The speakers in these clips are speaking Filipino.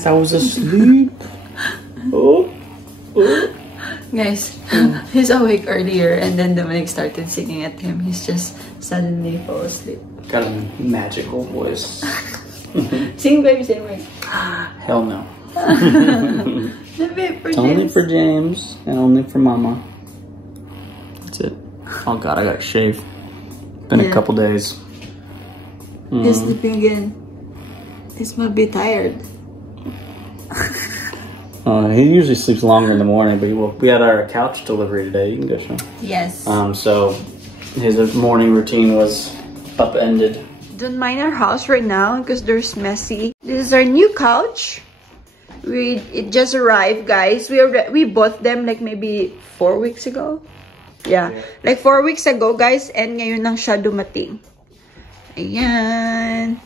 As I was asleep. Oh. Guys, he's awake earlier and then Dominic started singing at him. He's just suddenly fall asleep. Got a magical voice. Sing, baby, sing, baby. Hell no. It's only for James and only for Mama. That's it. Oh God, I gotta shave. Been a couple days. He's sleeping again. He's might be tired. He usually sleeps longer in the morning, but we had our couch delivery today. You can go show him. Yes. So his morning routine was upended. Don't mind our house right now because there's messy. This is our new couch. It just arrived, guys. We bought them like maybe 4 weeks ago. Yeah, like 4 weeks ago, guys. And ngayon lang siya dumating. Ayan.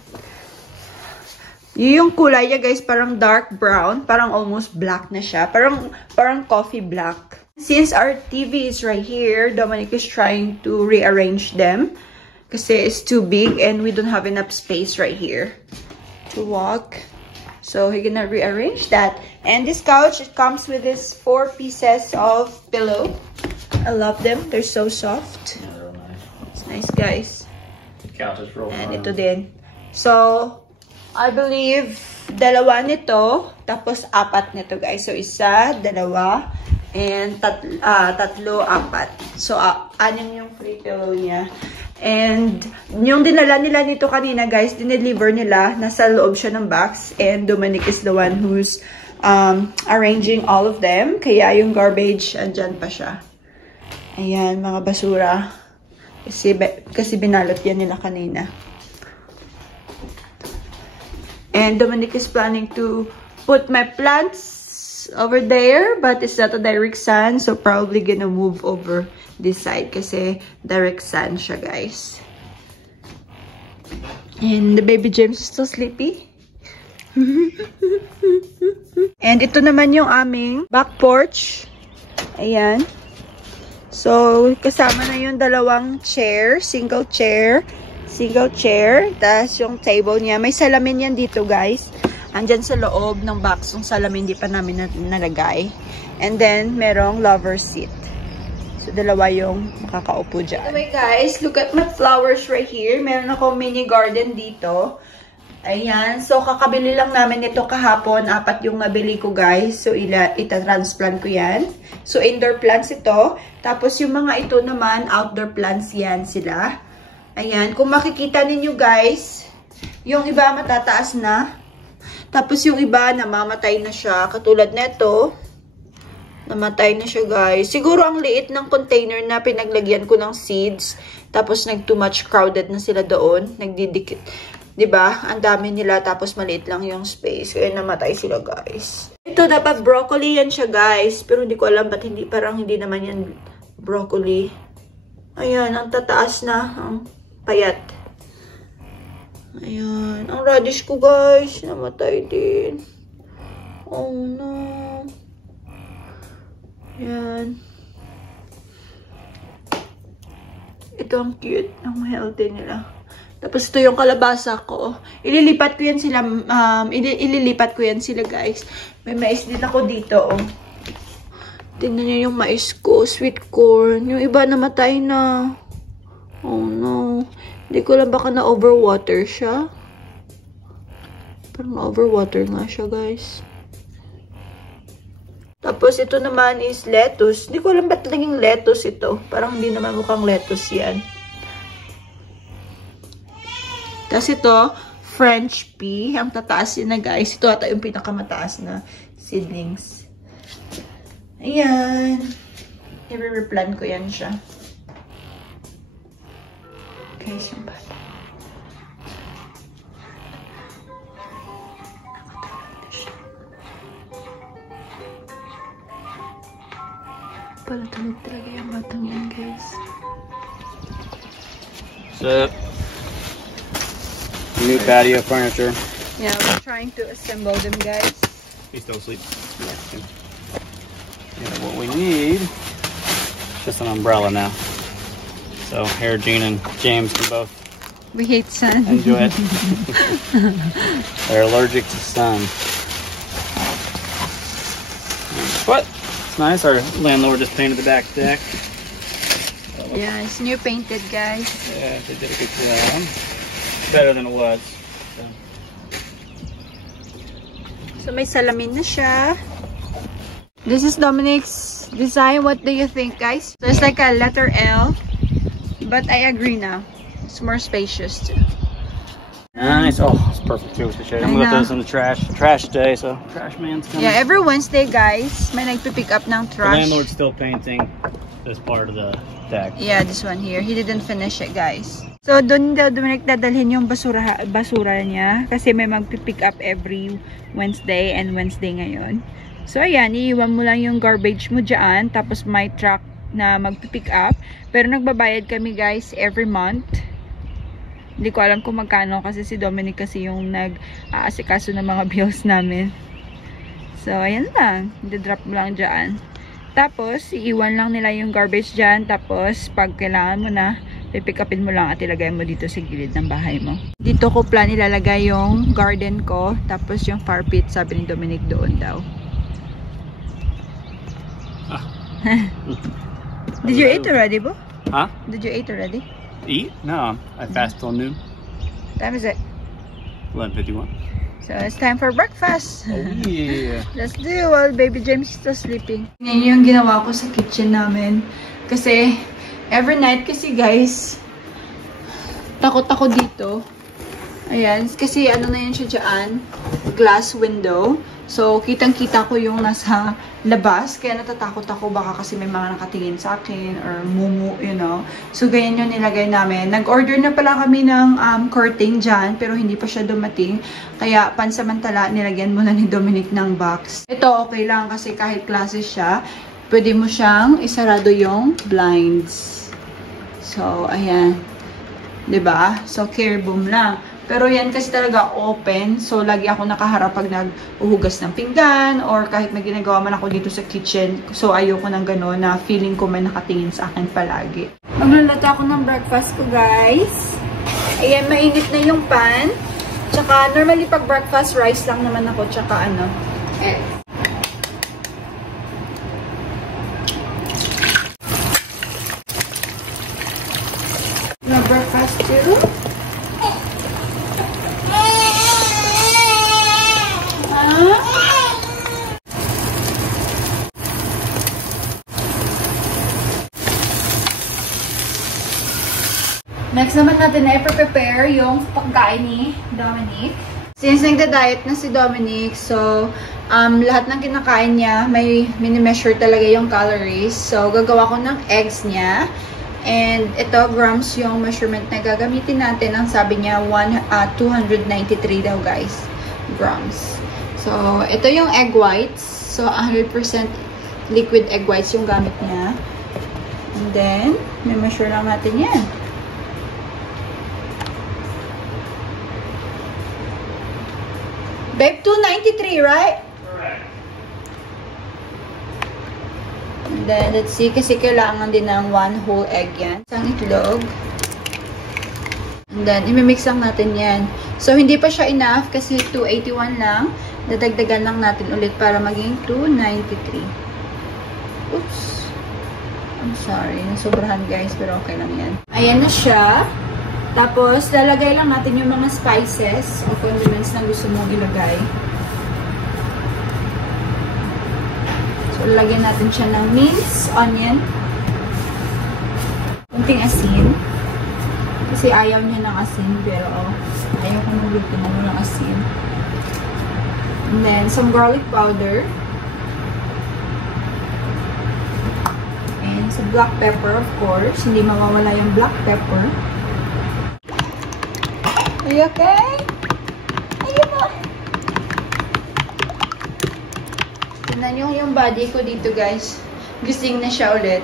Yung kulay niya, guys, parang dark brown. Parang almost black na siya. Parang coffee black. Since our TV is right here, Dominic is trying to rearrange them. Kasi it's too big and we don't have enough space right here to walk. So he's gonna rearrange that. And this couch, it comes with this 4 pieces of pillow. I love them. They're so soft. Yeah, they're real nice. It's nice, guys. The couch is real And fun. ito din. So, I believe, dalawa nito, tapos 4 nito, guys. So, isa, dalawa, and tatlo, 4. So, 6 yung free pillow niya. And, yung dinala nila nito kanina, guys, dineliver nila, nasa loob siya ng box. And Dominic is the one who's arranging all of them. Kaya yung garbage, andyan pa siya. Ayan, mga basura. Kasi binalot yan nila kanina. And Dominic is planning to put my plants over there, but it's not a direct sun, so probably gonna move over this side kasi direct sun siya, guys. And the baby James is still sleepy. And ito naman yung aming back porch. Ayan. So, kasama na yung dalawang chair, single chair. Tapos yung table niya. May salamin yan dito, guys. Andyan sa loob ng box. Yung salamin hindi pa namin nalagay. And then, merong lover seat. So, dalawa yung makakaupo dyan. Anyway, guys, look at my flowers right here. Meron akong mini garden dito. Ayan. So, kakabili lang namin ito kahapon. 4 yung nabili ko, guys. So, itatransplant ko yan. So, indoor plants ito. Tapos, yung mga ito naman, outdoor plants yan sila. Ayan, kung makikita ninyo, guys, yung iba matataas na. Tapos yung iba namamatay na siya. Katulad nito, namatay na siya, guys. Siguro ang liit ng container na pinaglagyan ko ng seeds. Tapos too much crowded na sila doon. Nagdidikit. 'Di ba? Ang dami nila tapos maliit lang yung space. Kaya namatay sila, guys. Ito dapat broccoli yan siya, guys. Pero hindi ko alam ba't parang hindi naman yan broccoli. Ayan, ang tataas na. Ang payat. Ayan. Ang radish ko, guys. Namatay din. Oh, no. Ayan. Ito ang cute. Ang healthy nila. Tapos ito yung kalabasa ko. Ililipat ko yan sila. Ililipat ko yan sila, guys. May mais din ako dito, oh. Tingnan niyo yung mais ko. Sweet corn. Yung iba namatay na. Oh, no. Hindi ko lang baka na-overwater siya. Parang na-overwater nga siya, guys. Tapos, ito naman is lettuce. Hindi ko alam ba't naging lettuce ito. Parang hindi naman mukhang lettuce yan. Tapos ito, French pea. Ang tataas yun na, guys. Ito ata yung pinakamataas na seedlings. Ayan. I-replant ko yan siya. Guys, yung bata. Palatulog talaga yung batang yan, guys. What's up? New patio furniture. Yeah, we're trying to assemble them, guys. He's still asleep. Yeah. What we need is just an umbrella now. So here, Gene and James can both We hate sun. enjoy it. They're allergic to sun. But it's nice. Our landlord just painted the back deck. Yeah, it's new painted, guys. Yeah, they did a good job. Better than it was. So may salamin na siya. This is Dominic's design. What do you think, guys? So it's like a letter L, but I agree now. It's more spacious too. Nice. Oh, it's perfect too with the shade. I'm gonna put those in the trash day, so trash man's coming. Yeah, every Wednesday, guys, may nagpipick up ng The trash. landlord's still painting this part of the deck. Yeah, this one here. He didn't finish it, guys. So, doon daw Dominic dadalhin yung basura niya kasi may magpipick up every Wednesday and Wednesday ngayon. So, ayan, iiwan mo lang yung garbage mo dyan, tapos may truck na magpipick up. Pero nagbabayad kami, guys, every month. Hindi ko alam kung magkano kasi si Dominic kasi yung nag-aasikaso ng mga bills namin. So, ayan lang. Drop mo lang dyan. Tapos, iiwan lang nila yung garbage dyan. Tapos, pag kailangan mo na, pipick upin mo lang at ilagay mo dito sa gilid ng bahay mo. Dito ko plan ilalagay yung garden ko. Tapos, yung fire pit, sabi ni Dominic doon daw. Did you eat already, Bo? Huh? Did you eat already? Eat? No, I fast till noon. Time is it? 11:51. So, it's time for breakfast. Oh, yeah. Let's do it while baby James is still sleeping. Yan yung ginawa ko sa kitchen namin. Kasi, every night kasi guys, takot ako dito. Ayan, kasi ano na yun siya dyan, glass window. So, kitang-kita ko yung nasa labas. Kaya natatakot ako baka kasi may mga nakatingin sa akin or mumu, you know. So, ganyan yung nilagay namin. Nag-order na pala kami ng curtain dyan, pero hindi pa siya dumating. Kaya, pansamantala, nilagyan muna ni Dominic ng box. Ito, okay lang kasi kahit klase siya, pwede mo siyang isarado yung blinds. So, ayan. 'Di ba? So, care boom lang. Pero yan kasi talaga open. So, lagi ako nakaharap pag nag-uhugas ng pinggan or kahit may ginagawa man ako dito sa kitchen. So, ayoko ng gano'n na feeling ko may nakatingin sa akin palagi. Magluluto ako ng breakfast ko, guys. Ayan, mainit na yung pan. Tsaka, normally pag breakfast, rice lang naman ako. Tsaka, eggs. No breakfast too. Next naman natin na i-prepare yung pagkain ni Dominic. Since nagda-diet na si Dominic, so lahat ng kinakain niya, may mini-measure talaga yung calories. So, gagawa ko ng eggs niya. And ito, grams yung measurement na gagamitin natin. Ang sabi niya, 293 daw, guys. Grams. So, ito yung egg whites. So, 100% liquid egg whites yung gamit niya. And then, may measure lang natin yan. Babe, 293, right? Correct. And then, let's see, kasi kailangan din ng 1 whole egg yan. Isang itlog. And then, imimix lang natin yan. So, hindi pa siya enough kasi 281 lang. Dadagdagan lang natin ulit para maging 293. Oops. I'm sorry. Nasobrahan, guys, pero okay lang yan. Ayan na siya. Tapos, lalagay lang natin yung mga spices o condiments na gusto mong ilagay. So, lagyan natin siya ng minced onion. Kunting asin. Kasi ayaw niya ng asin, pero ayaw ko magluto na ng asin. And then, some garlic powder. And some black pepper, of course. Hindi mawawala yung black pepper. Are you okay? Ayun mo. Tignan nyo yung body ko dito, guys. Gising na siya ulit.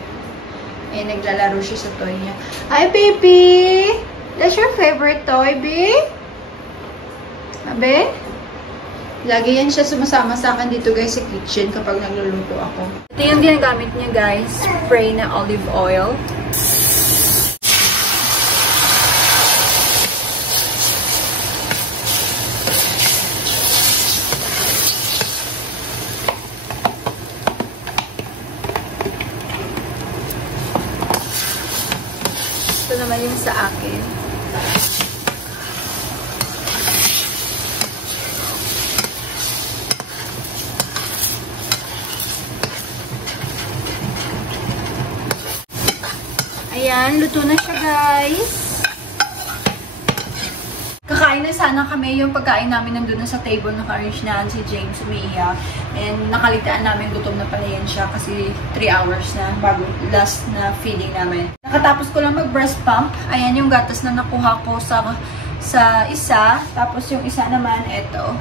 Eh, naglalaro siya sa toy niya. Hi, baby! That's your favorite toy, babe? Abe? Lagi yan siya sumasama sa akin dito, guys, sa kitchen kapag nagluluto ako. Ito yung ginagamit niya, guys. Spray na olive oil. yung sa akin. Ayan, luto na siya, guys. Kakain na sana kami. Yung pagkain namin nandun na sa table, naka-arrange na si James, umiiyak. And nakalitaan namin, gutom na pala yan siya kasi 3 hours na bago last na feeding namin. Nakatapos ko lang mag-breast pump. Ayan yung gatas na nakuha ko sa isa. Tapos yung isa naman, eto.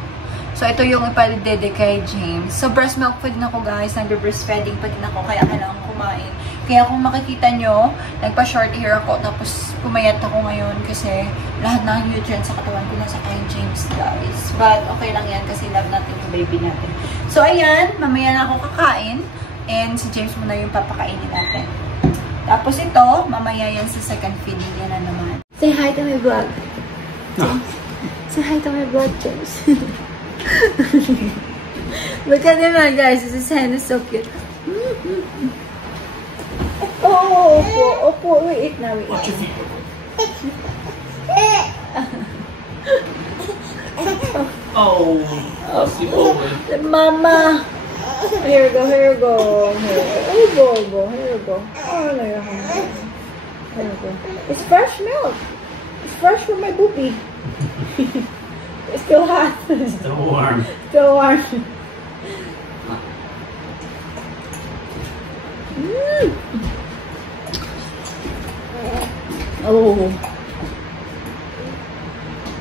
So, ito yung ipadede kay James. So, breast milk pa din ako, guys. Nag-breastfeeding pa din ako, kaya kailangan kumain. Kaya kung makikita nyo, nagpa-short hair ako, tapos pumayat ako ngayon kasi lahat ng nutrients sa katawan ko nasa kay James, guys. But, okay lang yan kasi love natin yung baby natin. So, ayan, mamaya na ako kakain. And si James muna yung papakainin natin. Tapos ito, mamaya yan sa second feeding yan na naman. Say hi to my vlog. Say hi to my vlog, James. Look at him, guys. His hand is so cute. Oh, Oppo, we eat now. Watch your feet. Oh, sleep over. Mama. Here we go. Here we go. Here we go. Oh, no, you're hungry. Here we go. It's fresh milk. It's fresh from my boopy. It's still hot. Still warm. Still warm. Oh.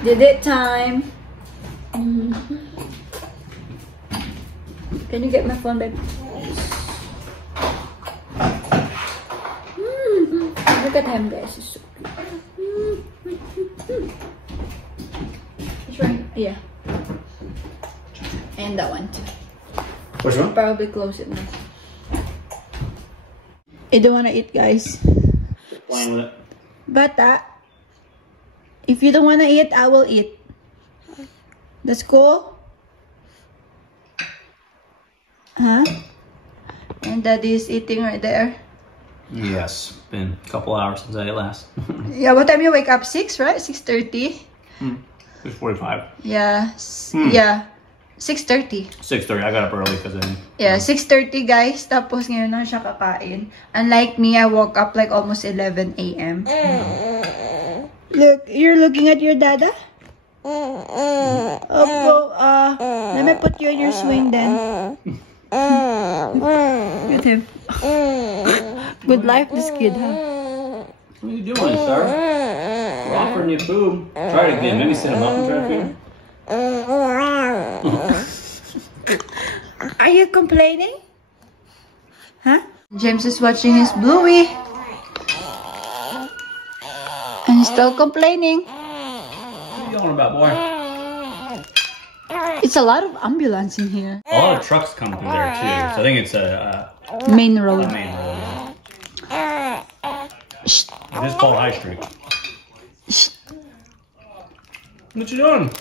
Did it time. Can you get my phone, babe? Look at him, guys. He's so cute. Right. Yeah. And that one too. Which one? Probably close it now. I don't wanna eat, guys. Playing with it. Bata, if you don't wanna eat, I will eat. That's cool? Huh? And Daddy is eating right there. Yes, been a couple hours since I ate last. Yeah, what time you wake up? 6, right? 6:30? 6:45. Yeah. Yeah. 6:30. 6:30. I got up early because Yeah, 6:30, guys. Tapos ngayon na siya kakain. Unlike me, I woke up like almost 11 a.m. Look, you're looking at your dada? Opo, let me put you in your swing then. Look at him. Good life, this kid, huh? What are you doing, sir? We're offering you food. Try it again. Maybe sit him up and try to feed him. Are you complaining? Huh? James is watching his Bluey. And he's still complaining. What are you yelling about, boy? It's a lot of ambulance in here. A lot of trucks come through there, too. So I think it's a Main road. main road. It is called High Street. What you doing?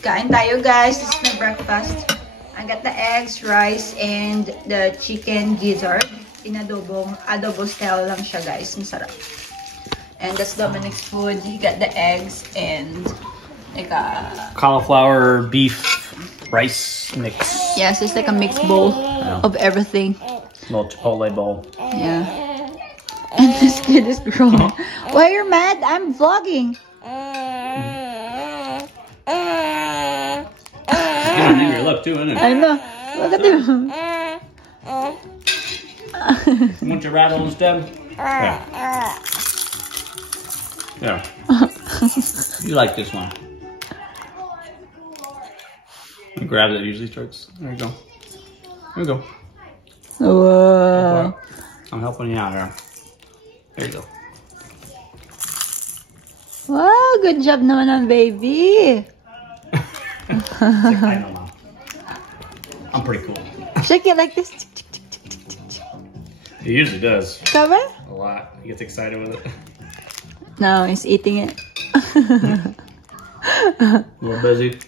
Kain tayo, guys. This is my breakfast. I got the eggs, rice, and the chicken gizzard. Adobo style lang siya, guys. Masarap. And that's Dominic's food. He got the eggs and like a Cauliflower beef rice mix. yes, it's like a mixed bowl of everything. Little Chipotle bowl. Yeah. And this kid is growing. Why you're mad? I'm vlogging. It's getting an angry look too, isn't it? I know. Look at him. Want your rattle instead? Yeah. Yeah. You like this one. You grab it, it usually starts. There you go. There you go. Wow. I'm helping you out here. There you go. Wow, good job naman ng baby. I know, Mom. I'm pretty cool. Shake it like this. He usually does. Cover? A lot. He gets excited with it. No, he's eating it. A little busy.